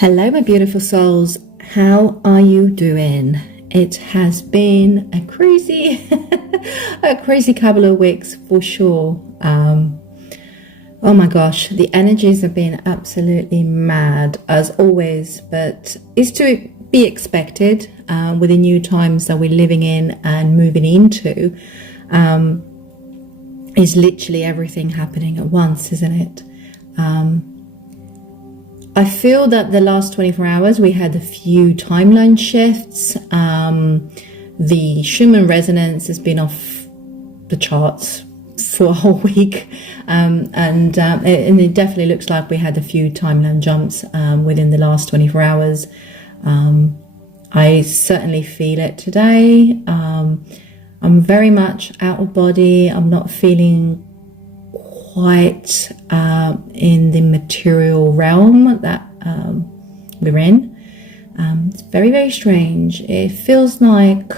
Hello, my beautiful souls. How are you doing? It has been a crazy, a crazy couple of weeks for sure. Oh my gosh, the energies have been absolutely mad as always, but it's to be expected with the new times that we're living in and moving into. Is literally everything happening at once, isn't it? I feel that the last 24 hours we had a few timeline shifts. The Schumann resonance has been off the charts for a whole week, and it definitely looks like we had a few timeline jumps within the last 24 hours. I certainly feel it today. I'm very much out of body. I'm not feeling quite in the material realm that we're in. It's very, very strange. It feels like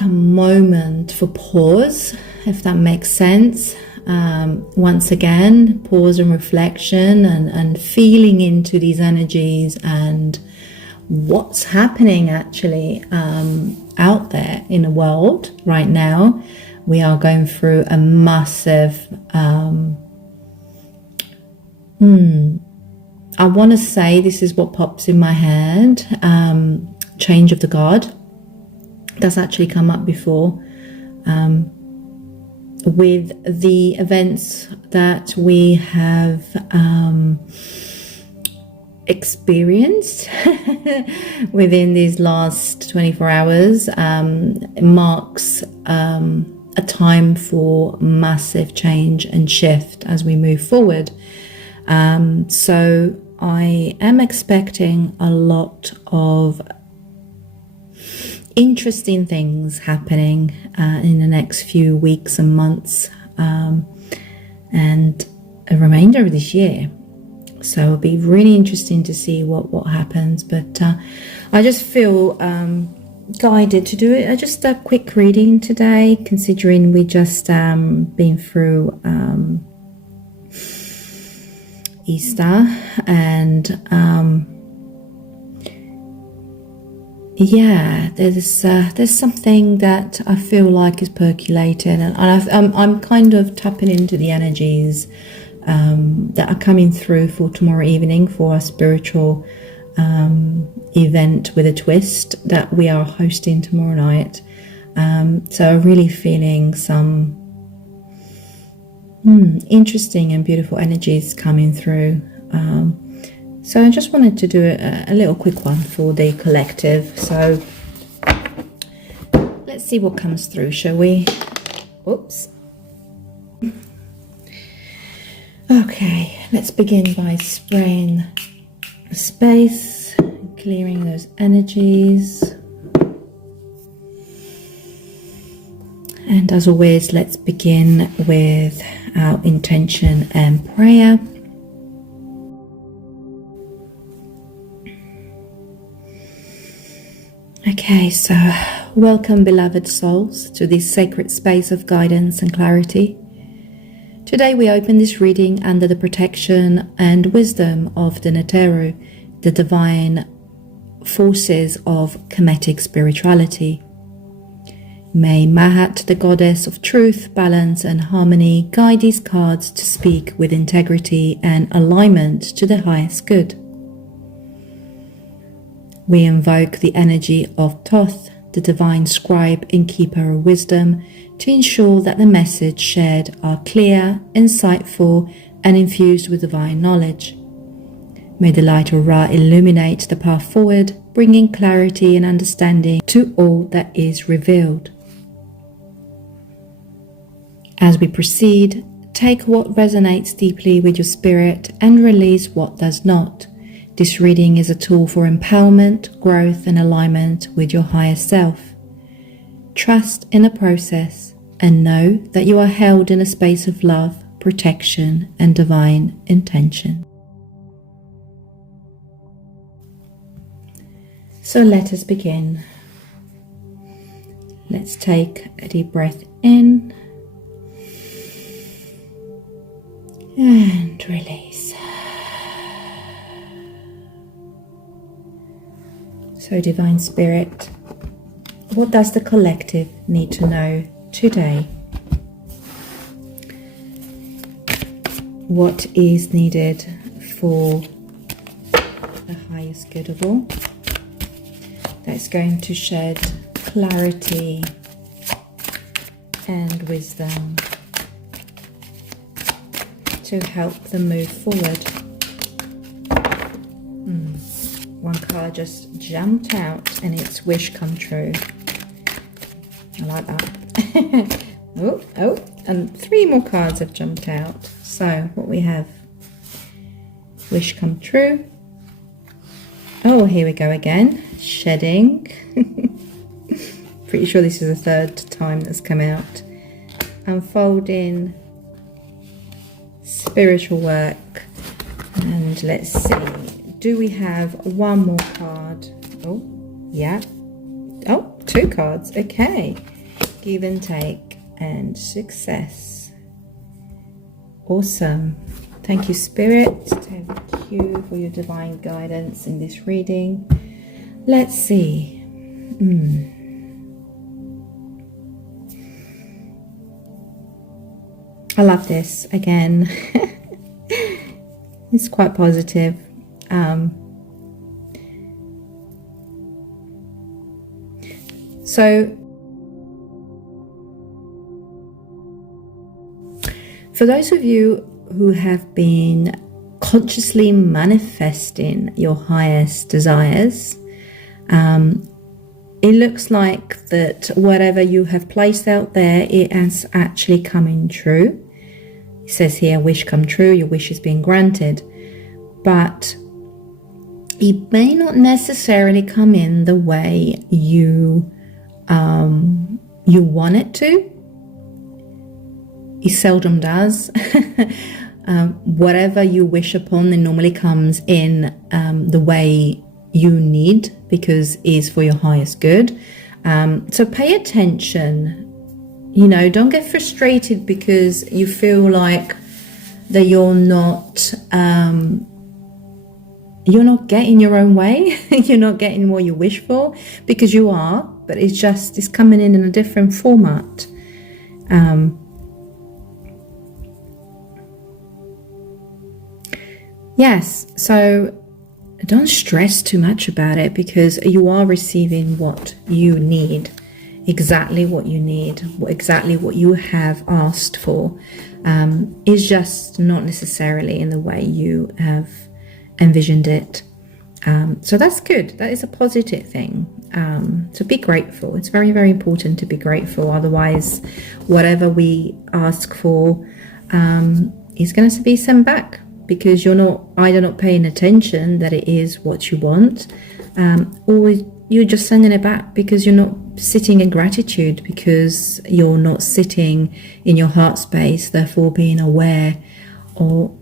a moment for pause, if that makes sense. Once again, pause and reflection and feeling into these energies and what's happening actually out there in the world right now. We are going through a massive, I want to say this is what pops in my head, change of the guard. That's actually come up before. With the events that we have experienced within these last 24 hours, it marks a time for massive change and shift as we move forward. So I am expecting a lot of interesting things happening in the next few weeks and months, and a remainder of this year. So it'll be really interesting to see what happens. But I just feel guided to do it. Just a quick reading today, considering we just been through Easter, and yeah, there's something that I feel like is percolating, and I'm kind of tapping into the energies that are coming through for tomorrow evening for a spiritual event with a twist that we are hosting tomorrow night. So really feeling some interesting and beautiful energies coming through. So I just wanted to do a little quick one for the collective. So let's see what comes through, shall we? Oops. Okay, let's begin by spraying the space, clearing those energies. And as always, let's begin with our intention and prayer. Okay, so welcome, beloved souls, to this sacred space of guidance and clarity. Today we open this reading under the protection and wisdom of the Neteru, the divine forces of Kemetic spirituality. May Mahat, the goddess of truth, balance and harmony, guide these cards to speak with integrity and alignment to the highest good. We invoke the energy of Thoth, the divine scribe and keeper of wisdom, to ensure that the message shared are clear, insightful, and infused with divine knowledge. May the light of Ra illuminate the path forward, bringing clarity and understanding to all that is revealed. As we proceed, take what resonates deeply with your spirit and release what does not. This reading is a tool for empowerment, growth, and alignment with your higher self. Trust in the process and know that you are held in a space of love, protection, and divine intention. So let us begin. Let's take a deep breath in and release. So, Divine Spirit, what does the collective need to know today? What is needed for the highest good of all? That's going to shed clarity and wisdom to help them move forward. One card just jumped out and it's wish come true. I like that. oh, and 3 more cards have jumped out. So what we have, wish come true. Oh, here we go again, shedding. Pretty sure this is the 3rd time that's come out. Unfolding, spiritual work, and let's see. Do we have one more card? Oh, yeah. Oh, 2 cards. Okay. Give and take and success. Awesome. Thank you, Spirit. Thank you for your divine guidance in this reading. Let's see. I love this. Again, it's quite positive. So for those of you who have been consciously manifesting your highest desires, it looks like that whatever you have placed out there, it has actually coming true. It says here, wish come true, your wish is being granted. But it may not necessarily come in the way you want it to. It seldom does. Whatever you wish upon, it normally comes in the way you need, because it is for your highest good. So pay attention. You know, don't get frustrated because you feel like that you're not getting your own way. You're not getting what you wish for, because you are, but it's coming in a different format. Yes, so don't stress too much about it, because you are receiving what you need, exactly what you need, exactly what you have asked for. Is just not necessarily in the way you have envisioned it. So that's good. That is a positive thing. So be grateful. It's very, very important to be grateful. Otherwise, whatever we ask for is going to be sent back, because you're either not paying attention that it is what you want, or you're just sending it back because you're not sitting in gratitude, because you're not sitting in your heart space, therefore being aware of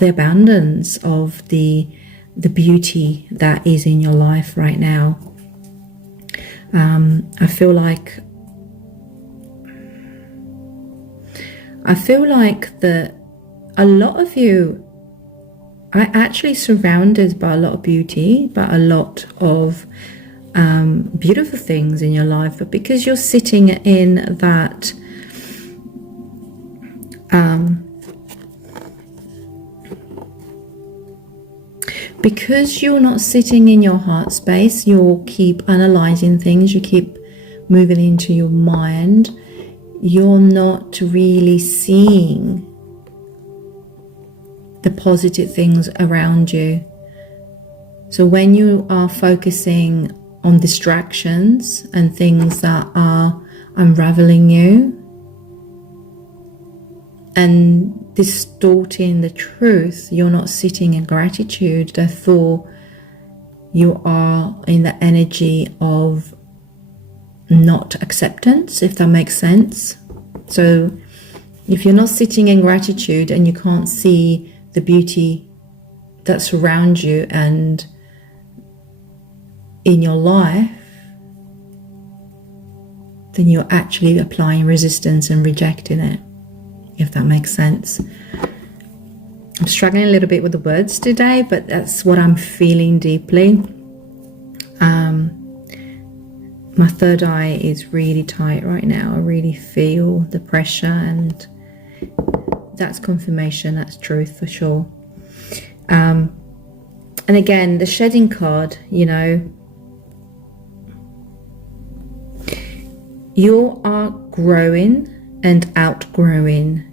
the abundance of the beauty that is in your life right now. I feel like that a lot of you are actually surrounded by a lot of beauty, by a lot of beautiful things in your life, but because you're sitting in that because you're not sitting in your heart space, you'll keep analyzing things, you keep moving into your mind, you're not really seeing the positive things around you. So when you are focusing on distractions and things that are unraveling you and distorting the truth, you're not sitting in gratitude. Therefore, you are in the energy of not acceptance, if that makes sense. So if you're not sitting in gratitude and you can't see the beauty that surrounds you and in your life, then you're actually applying resistance and rejecting it, if that makes sense. I'm struggling a little bit with the words today, but that's what I'm feeling deeply. My third eye is really tight right now. I really feel the pressure, and that's confirmation, that's truth for sure. And again, the shedding card, you know, you are growing and outgrowing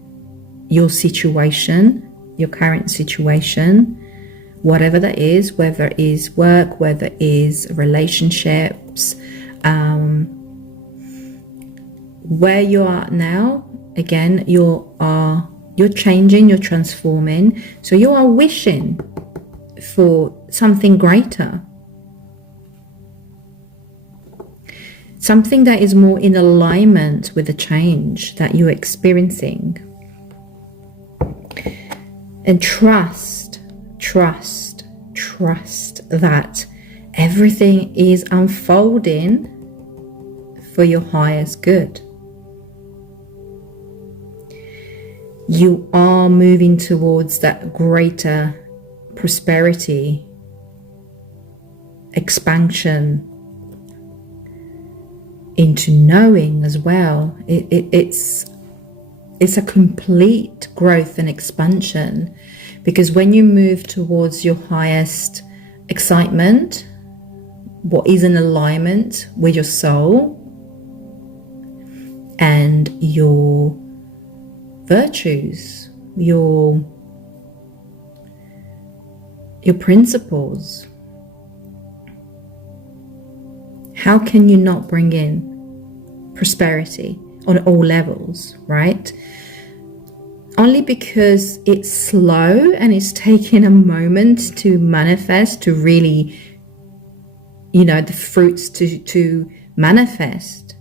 your situation, your current situation, whatever that is, whether it is work, whether it is relationships, where you are now. Again, you're changing, you're transforming, so you are wishing for something greater, something that is more in alignment with the change that you're experiencing. And trust that everything is unfolding for your highest good. You are moving towards that greater prosperity, expansion into knowing as well. It's a complete growth and expansion, because when you move towards your highest excitement, what is in alignment with your soul and your virtues, your principles, how can you not bring in prosperity on all levels, right? Only because it's slow and it's taking a moment to manifest, to really, you know, the fruits to manifest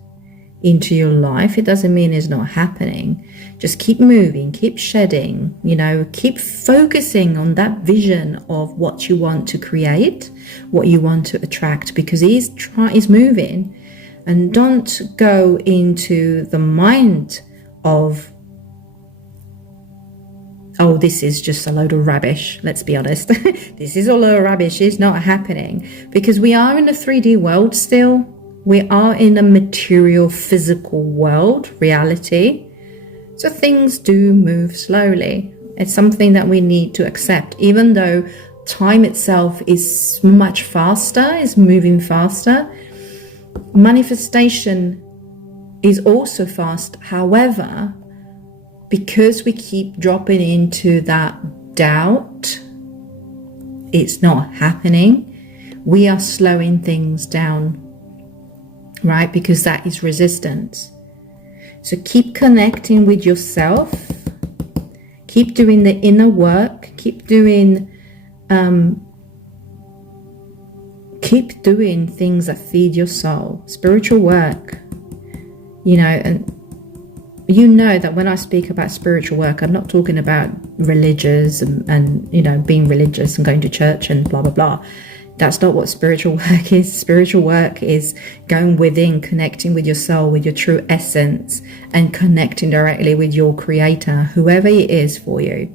into your life, it doesn't mean it's not happening. Just keep moving, keep shedding, you know, keep focusing on that vision of what you want to create, what you want to attract, because he's moving. And don't go into the mind of, oh, this is just a load of rubbish. Let's be honest. This is a load of rubbish. It's not happening, because we are in a 3D world still. We are in a material, physical world, reality. So things do move slowly. It's something that we need to accept, even though time itself is much faster, is moving faster. Manifestation is also fast. However, because we keep dropping into that doubt, it's not happening. We are slowing things down, right? Because that is resistance. So keep connecting with yourself. Keep doing the inner work. Keep doing things that feed your soul. Spiritual work, you know, and you know that when I speak about spiritual work, I'm not talking about religious and you know, being religious and going to church and blah, blah, blah. That's not what spiritual work is. Spiritual work is going within, connecting with your soul, with your true essence, and connecting directly with your creator, whoever it is for you.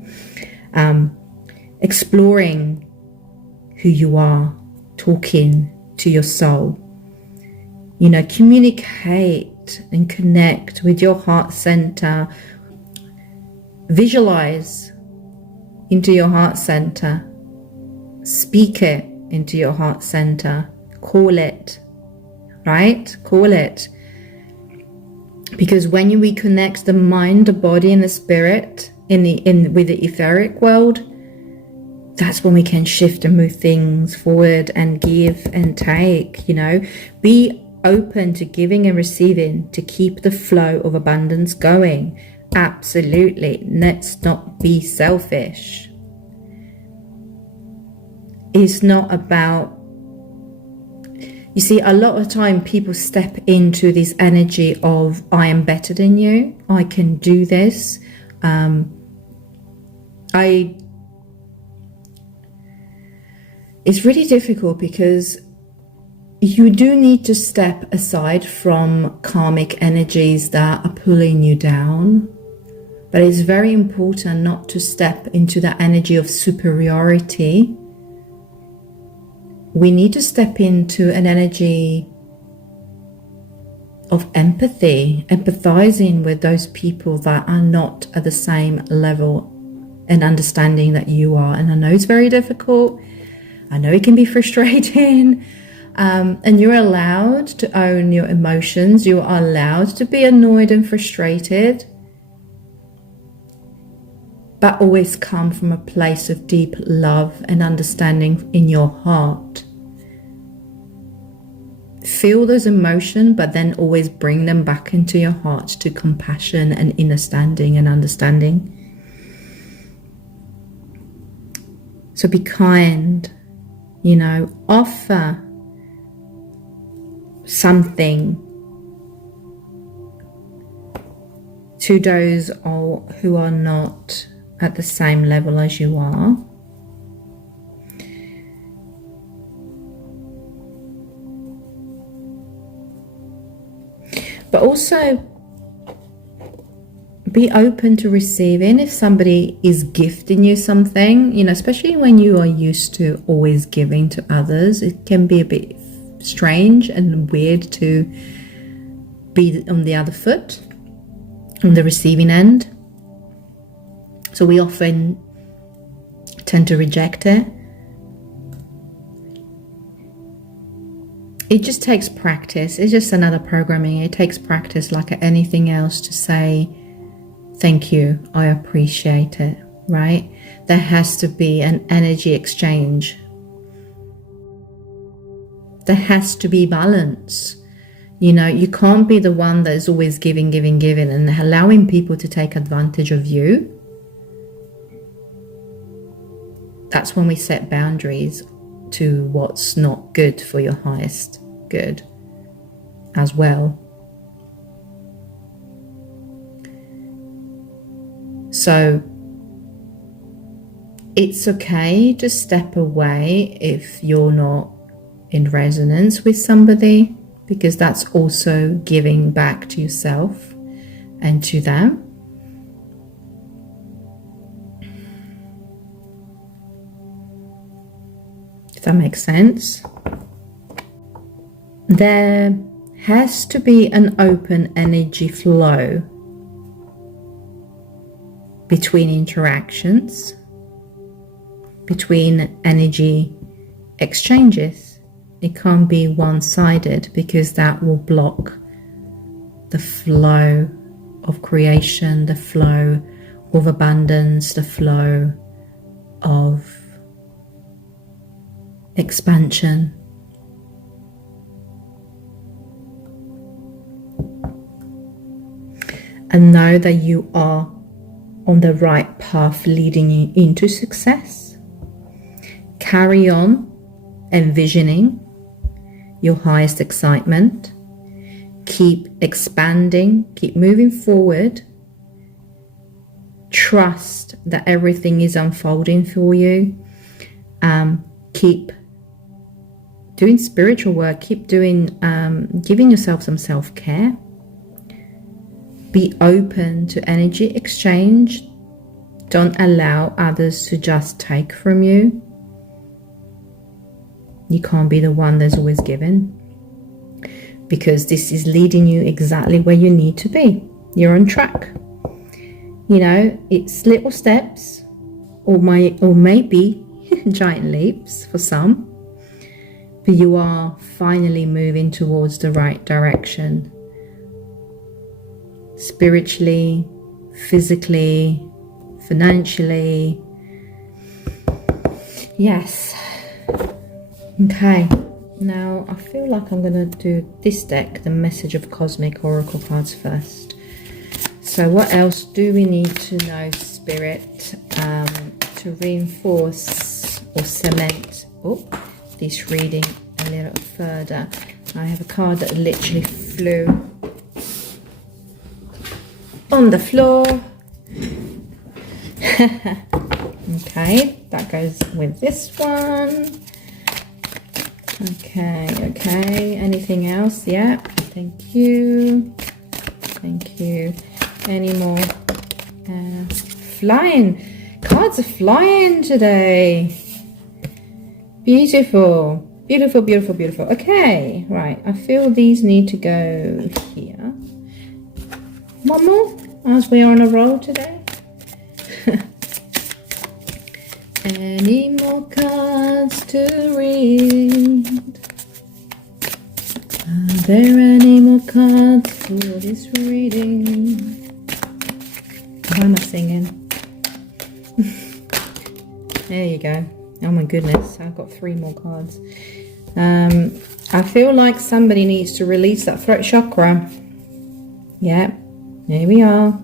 Exploring who you are, talking to your soul. You know, communicate and connect with your heart center. Visualize into your heart center. Speak it into your heart center. Call it, right? Call it. Because when you reconnect the mind, the body, and the spirit with the etheric world, that's when we can shift and move things forward and give and take, you know. Be open to giving and receiving to keep the flow of abundance going. Absolutely. Let's not be selfish. It's not about, you see, a lot of time people step into this energy of, I am better than you, I can do this. It's really difficult, because you do need to step aside from karmic energies that are pulling you down. But it's very important not to step into that energy of superiority. We need to step into an energy of empathy, empathizing with those people that are not at the same level and understanding that you are. And I know it's very difficult. I know it can be frustrating. And you're allowed to own your emotions. You are allowed to be annoyed and frustrated, but always come from a place of deep love and understanding in your heart. Feel those emotions, but then always bring them back into your heart to compassion and understanding and understanding. So be kind, offer something to those who are not at the same level as you are. But also be open to receiving if somebody is gifting you something, especially when you are used to always giving to others. It can be a bit strange and weird to be on the other foot, on the receiving end. So we often tend to reject it. It just takes practice. It's just another programming. It takes practice like anything else to say, thank you, I appreciate it, right? There has to be an energy exchange. There has to be balance. You can't be the one that is always giving and allowing people to take advantage of you. That's when we set boundaries to what's not good for your highest good as well. So it's okay to step away if you're not in resonance with somebody, because that's also giving back to yourself and to them. If that makes sense. There has to be an open energy flow between interactions, between energy exchanges. It can't be one-sided, because that will block the flow of creation, the flow of abundance, the flow of expansion. And know that you are on the right path leading you into success. Carry on envisioning your highest excitement. Keep expanding, keep moving forward. Trust that everything is unfolding for you. Keep doing spiritual work, keep doing, giving yourself some self-care. Be open to energy exchange. Don't allow others to just take from you. You can't be the one that's always given, because this is leading you exactly where you need to be. You're on track. It's little steps, or maybe giant leaps for some, but you are finally moving towards the right direction. Spiritually, physically, financially. Yes. Okay, now I feel like I'm going to do this deck, the Message of Cosmic Oracle cards first. So what else do we need to know, Spirit, to reinforce or cement this reading a little further? I have a card that literally flew on the floor. Okay, that goes with this one. Okay, anything else? Yeah, thank you. Any more? Flying. Cards are flying today. Beautiful. Beautiful, beautiful, beautiful. Okay, right. I feel these need to go here. One more, as we are on a roll today. Any more cards to read? Are there any more cards for this reading? Why am I singing? There you go. Oh my goodness, I've got 3 more cards. I feel like somebody needs to release that throat chakra. Yeah, here we are.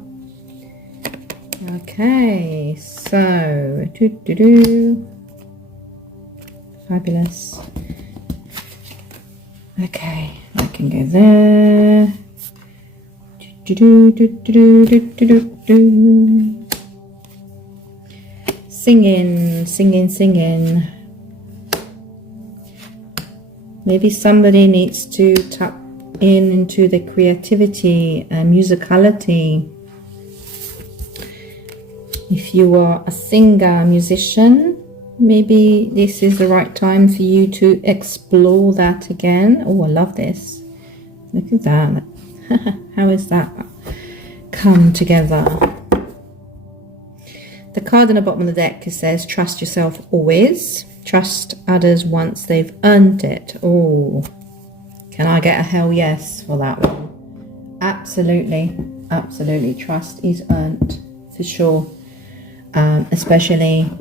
Okay, so fabulous. Okay, I can go there. Singing, singing, singing. Maybe somebody needs to tap into the creativity and musicality. If you are a singer, musician, maybe this is the right time for you to explore that again. Oh, I love this. Look at that. How is that come together? The card in the bottom of the deck says, trust yourself always. Trust others once they've earned it. Oh, can I get a hell yes for that one? Absolutely, absolutely. Trust is earned for sure. Especially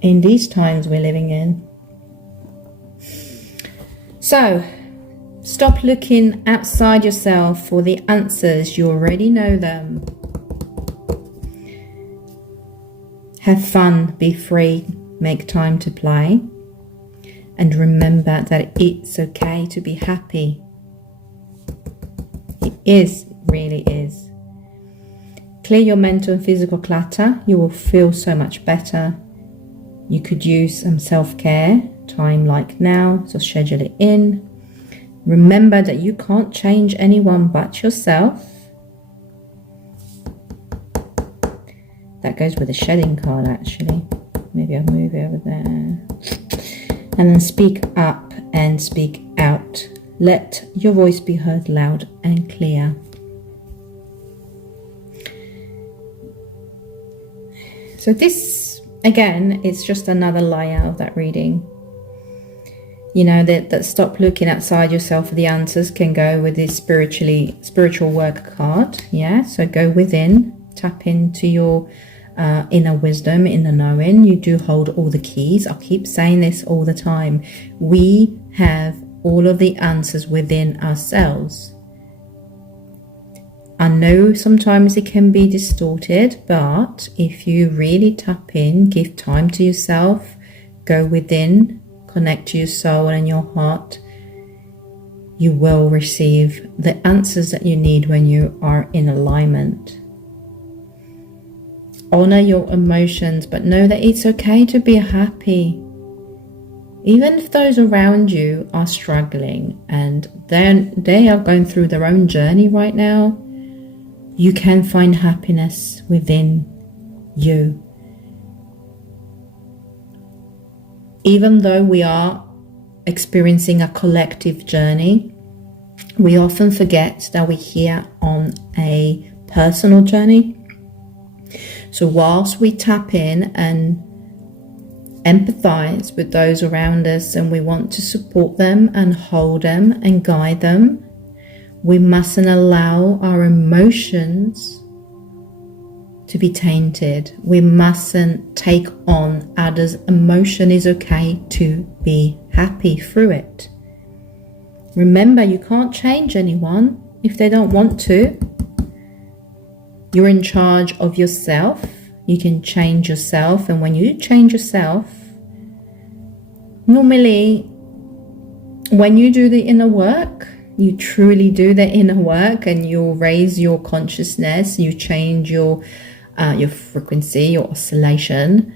in these times we're living in. So, stop looking outside yourself for the answers. You already know them. Have fun, be free, make time to play. And remember that it's okay to be happy. It is, really is. Clear your mental and physical clutter. You will feel so much better. You could use some self-care, time like now, so schedule it in. Remember that you can't change anyone but yourself. That goes with the shedding card, actually. Maybe I'll move it over there. And then speak up and speak out. Let your voice be heard loud and clear. So this, again, is just another layer of that reading. You know, that stop looking outside yourself for the answers can go with this spiritual work card. Yeah, so go within, tap into your inner wisdom, inner knowing. You do hold all the keys. I keep saying this all the time. We have all of the answers within ourselves. I know sometimes it can be distorted, but if you really tap in, give time to yourself, go within, connect to your soul and your heart, you will receive the answers that you need when you are in alignment. Honor your emotions, but know that it's okay to be happy. Even if those around you are struggling and then they are going through their own journey right now, you can find happiness within you. Even though we are experiencing a collective journey, we often forget that we're here on a personal journey. So whilst we tap in and empathize with those around us and we want to support them and hold them and guide them, we mustn't allow our emotions to be tainted. We mustn't take on others' emotion. It's okay to be happy through it. Remember, you can't change anyone if they don't want to. You're in charge of yourself. You can change yourself, and when you change yourself, normally when you do the inner work, you truly do the inner work and you raise your consciousness, you change your frequency, your oscillation,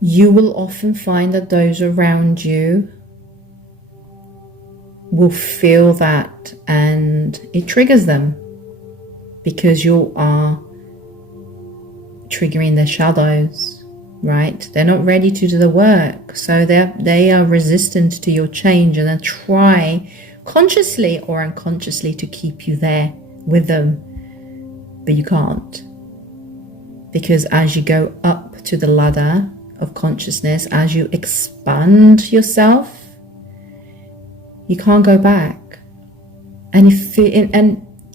you will often find that those around you will feel that and it triggers them because you are triggering their shadows. right? They're not ready to do the work. So they are resistant to your change, and they try consciously or unconsciously to keep you there with them. But you can't. Because as you go up to the ladder of consciousness, as you expand yourself, you can't go back. And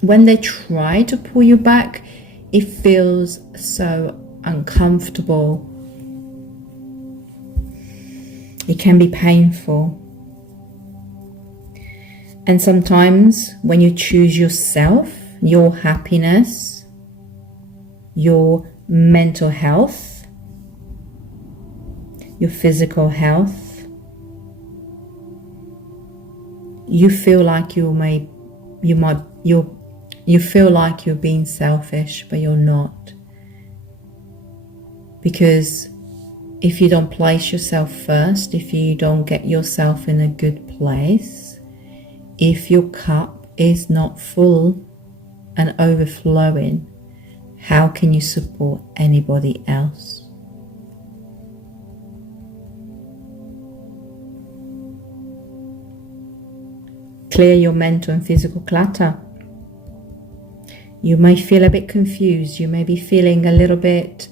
when they try to pull you back, it feels so uncomfortable. It can be painful. And sometimes when you choose yourself, your happiness, your mental health, your physical health, you feel like you feel like you're being selfish, but you're not. Because if you don't place yourself first, if you don't get yourself in a good place, if your cup is not full and overflowing, how can you support anybody else? Clear your mental and physical clutter. You may feel a bit confused. You may be feeling a little bit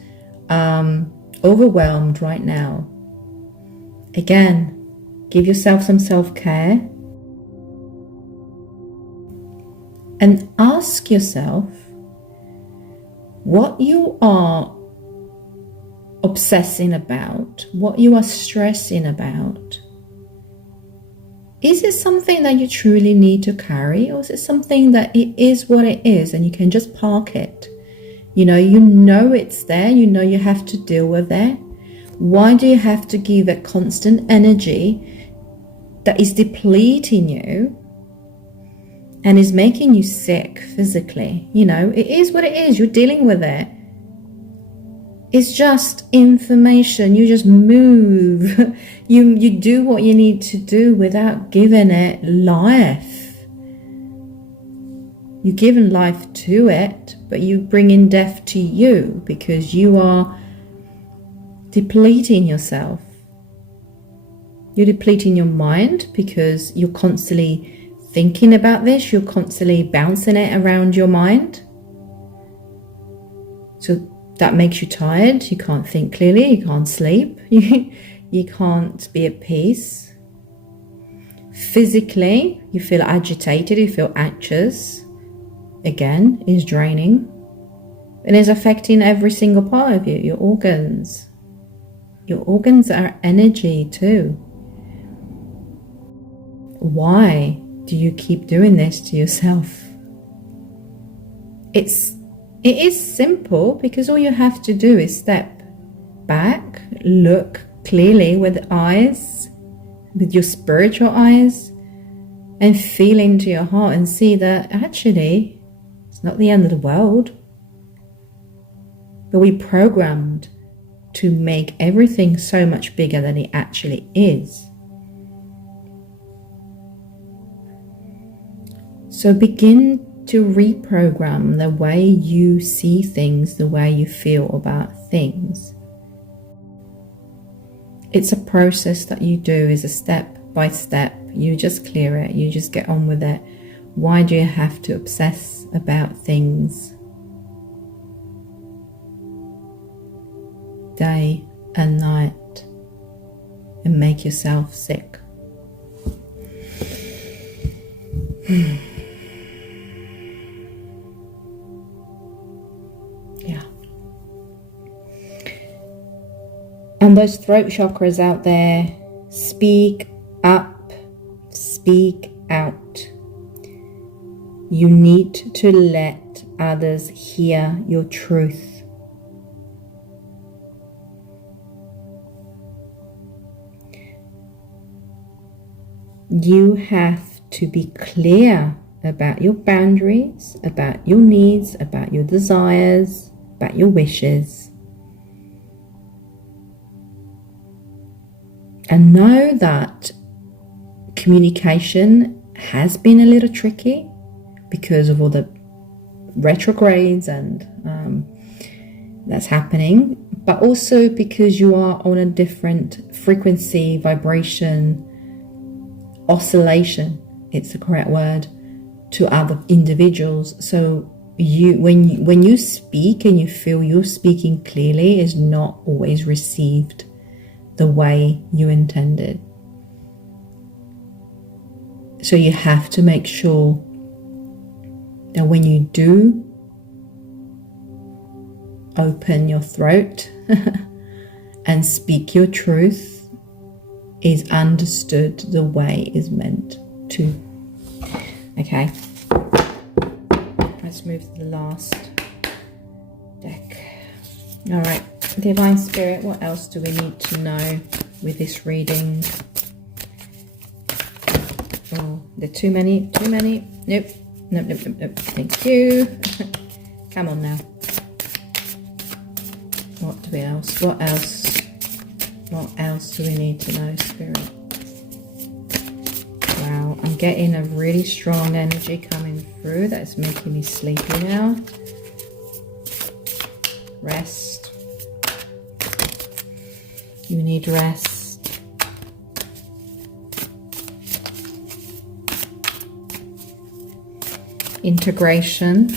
overwhelmed right now. Again, give yourself some self-care and ask yourself what you are obsessing about, what you are stressing about. Is it something that you truly need to carry, or is it something that it is what it is and you can just park it? You know it's there, you have to deal with it. Why do you have to give it constant energy that is depleting you and is making you sick physically? It is what it is. You're dealing with it. It's just information. You just move. You do what you need to do without giving it life. You're giving life to it, but you bring in death to you because you are depleting yourself. You're depleting your mind because you're constantly thinking about this. You're constantly bouncing it around your mind. So that makes you tired. You can't think clearly. You can't sleep. You can't be at peace. Physically, you feel agitated. You feel anxious. Again, is draining. And is affecting every single part of you. Your organs. Your organs are energy too. Why do you keep doing this to yourself? It is simple, because all you have to do is step back, look clearly with eyes, with your spiritual eyes, and feel into your heart and see that actually it's not the end of the world. But we programmed to make everything so much bigger than it actually is. So begin to reprogram the way you see things, the way you feel about things. It's a process that you do, is a step by step. You just clear it, you just get on with it. Why do you have to obsess about things day and night and make yourself sick? Yeah. And those throat chakras out there, speak up, speak out. You need to let others hear your truth. You have to be clear about your boundaries, about your needs, about your desires, about your wishes. And know that communication has been a little tricky because of all the retrogrades and that's happening. but also because you are on a different frequency, vibration, oscillation, it's the correct word, to other individuals. So when you speak and you feel you're speaking clearly, is not always received the way you intended. So you have to make sure that when you do open your throat and speak your truth, is understood the way is meant to. Okay, let's move to the last deck. All right, Divine Spirit, what else do we need to know with this reading? Oh, there are too many. Nope. Thank you. Come on now. What else do we need to know, Spirit? Wow, I'm getting a really strong energy coming through that's making me sleepy now. Rest. You need rest. Integration.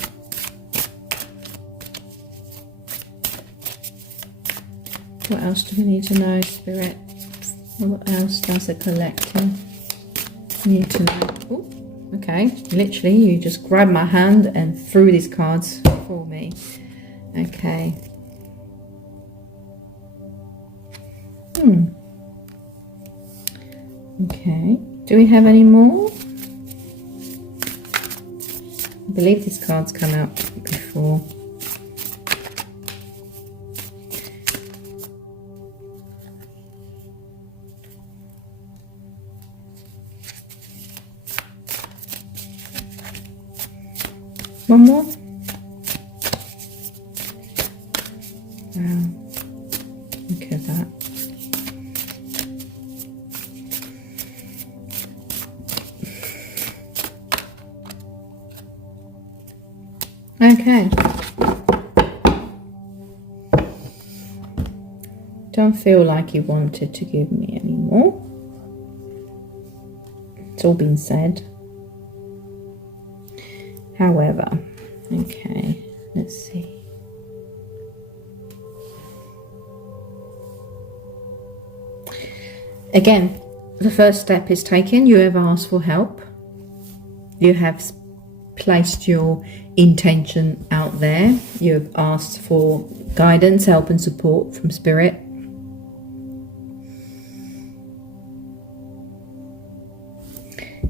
What else do we need to know, Spirit? What else does the collective need to know? Ooh, okay, literally you just grabbed my hand and threw these cards for me. Okay. Okay, do we have any more? I believe these cards come out before. One more? Wow, look at that. Okay. Don't feel like you wanted to give me any more. It's all been said. However, okay, let's see. Again, the first step is taken. You have asked for help. You have placed your intention out there. You have asked for guidance, help and support from Spirit.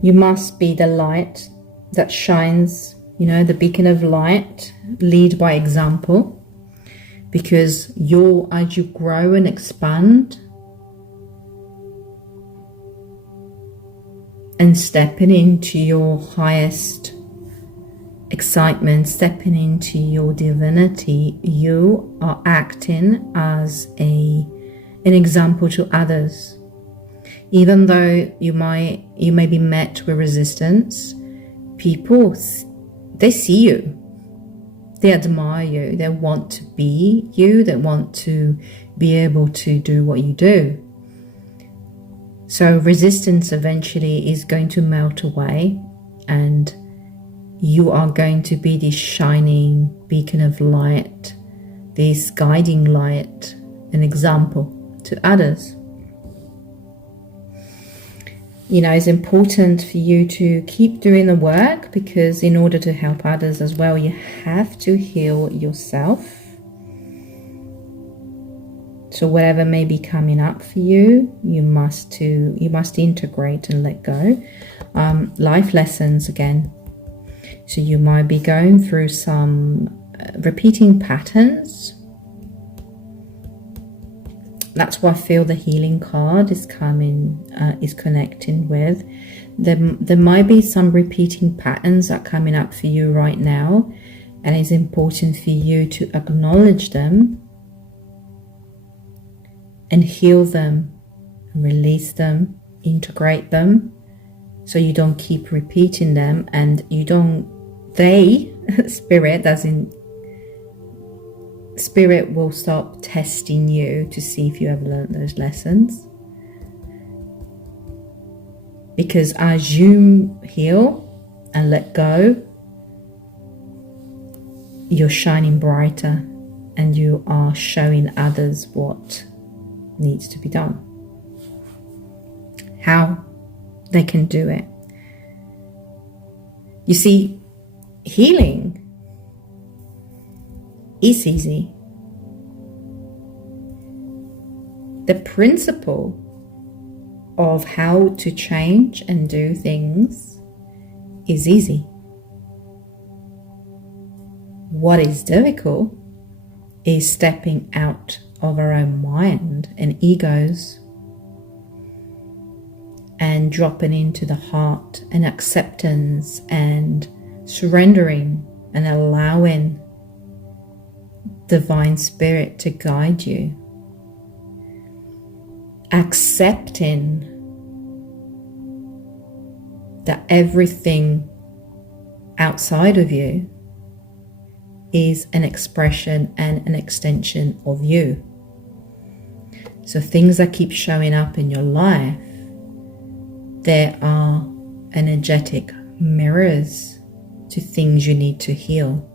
You must be the light that shines, you know, the beacon of light. Lead by example, because as you grow and expand and stepping into your highest excitement, stepping into your divinity, you are acting as an example to others. Even though you may be met with resistance, people, they see you, they admire you, they want to be you, they want to be able to do what you do. So resistance eventually is going to melt away, and you are going to be this shining beacon of light, this guiding light, an example to others. You know, it's important for you to keep doing the work, because in order to help others as well, you have to heal yourself. So whatever may be coming up for you, you must integrate and let go. Life lessons again. So you might be going through some repeating patterns. That's why I feel the healing card is connecting with. There might be some repeating patterns that are coming up for you right now, and it's important for you to acknowledge them and heal them, and release them, integrate them, so you don't keep repeating them, and Spirit, as in Spirit will start testing you to see if you have learned those lessons. Because as you heal and let go, you're shining brighter and you are showing others what needs to be done, how they can do it. You see, healing is easy. The principle of how to change and do things is easy. What is difficult is stepping out of our own mind and egos and dropping into the heart and acceptance and surrendering and allowing Divine Spirit to guide you. Accepting that everything outside of you is an expression and an extension of you. So things that keep showing up in your life, there are energetic mirrors to things you need to heal,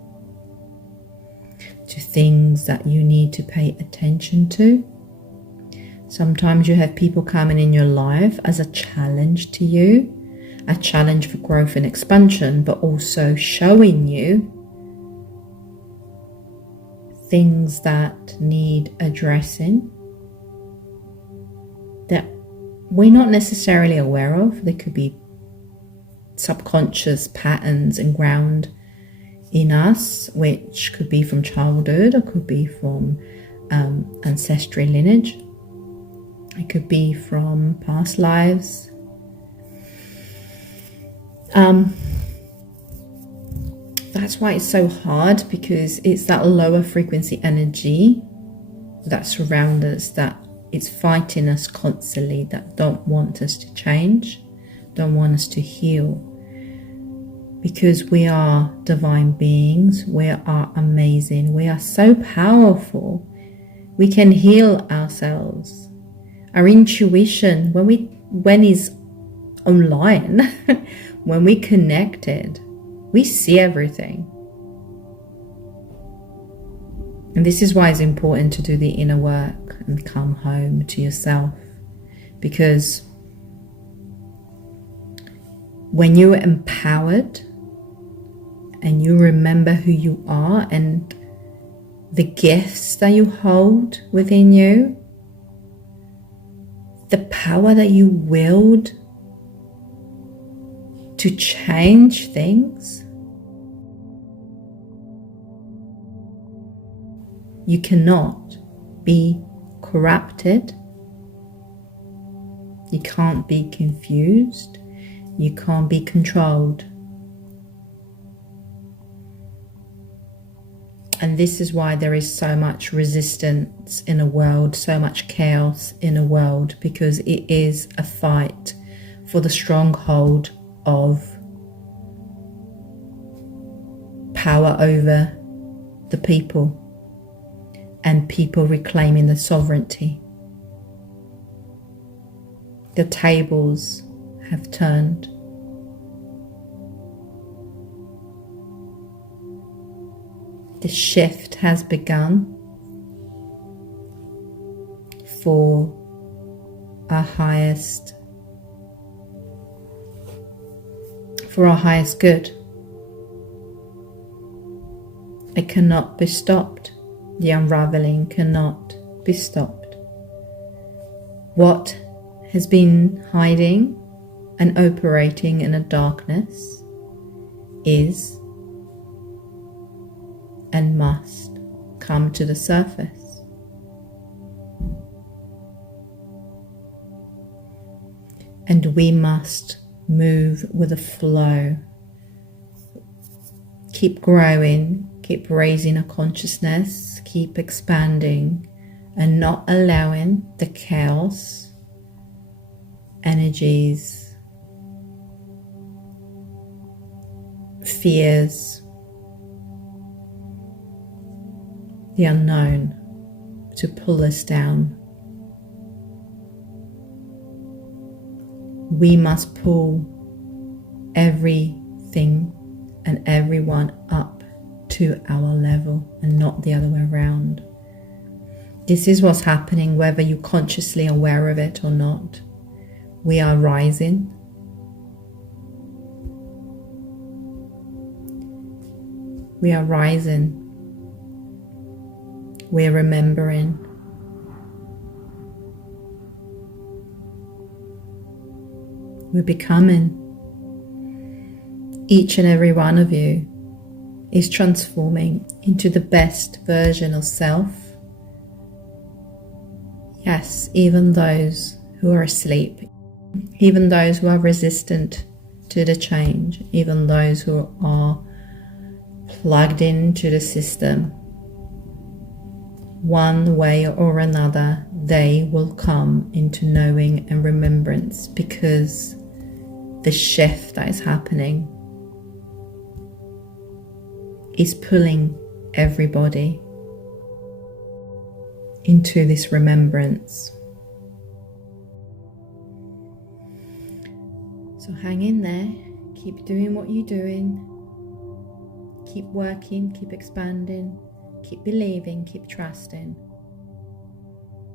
to things that you need to pay attention to. Sometimes you have people coming in your life as a challenge to you, a challenge for growth and expansion, but also showing you things that need addressing that we're not necessarily aware of. They could be subconscious patterns ingrained in us, which could be from childhood or could be from ancestral lineage. It could be from past lives. That's why it's so hard, because it's that lower frequency energy that surrounds us, that it's fighting us constantly, that don't want us to change, don't want us to heal. Because we are divine beings, we are amazing, we are so powerful, we can heal ourselves. Our intuition, when it's online, when we connected, we see everything. And this is why it's important to do the inner work and come home to yourself. Because when you're empowered and you remember who you are and the gifts that you hold within you, the power that you wield to change things, you cannot be corrupted, you can't be confused, you can't be controlled. And this is why there is so much resistance in the world, so much chaos in the world, because it is a fight for the stronghold of power over the people and people reclaiming the sovereignty. The tables have turned. The shift has begun for our highest good. It cannot be stopped. The unraveling cannot be stopped. What has been hiding and operating in the darkness is and must come to the surface. And we must move with the flow. Keep growing, keep raising our consciousness, keep expanding, and not allowing the chaos, energies, fears, the unknown to pull us down. We must pull everything and everyone up to our level and not the other way around. This is what's happening, whether you're consciously aware of it or not. We are rising. We are rising. We're remembering. We're becoming. Each and every one of you is transforming into the best version of self. Yes, even those who are asleep, even those who are resistant to the change, even those who are plugged into the system, one way or another, they will come into knowing and remembrance, because the shift that is happening is pulling everybody into this remembrance. So hang in there, keep doing what you're doing, keep working, keep expanding, keep believing, keep trusting.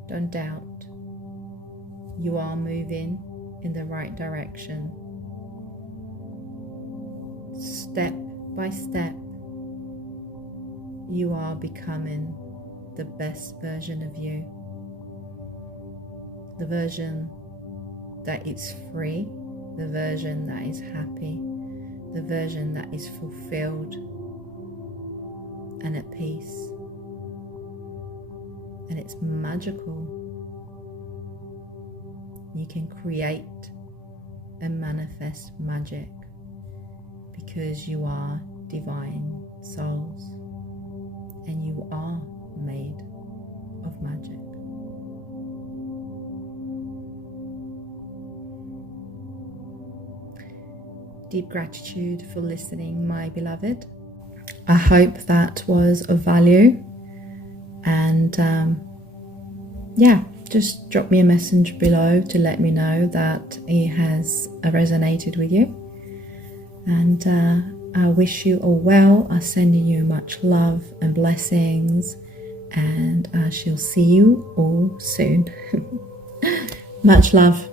Don't doubt. You are moving in the right direction. Step by step, you are becoming the best version of you. The version that is free, the version that is happy, the version that is fulfilled and at peace. And it's magical. You can create and manifest magic because you are divine souls and you are made of magic. Deep gratitude for listening, my beloved. I hope that was of value, and just drop me a message below to let me know that it has resonated with you. And I wish you all well. I'm sending you much love and blessings, and I shall see you all soon. Much love.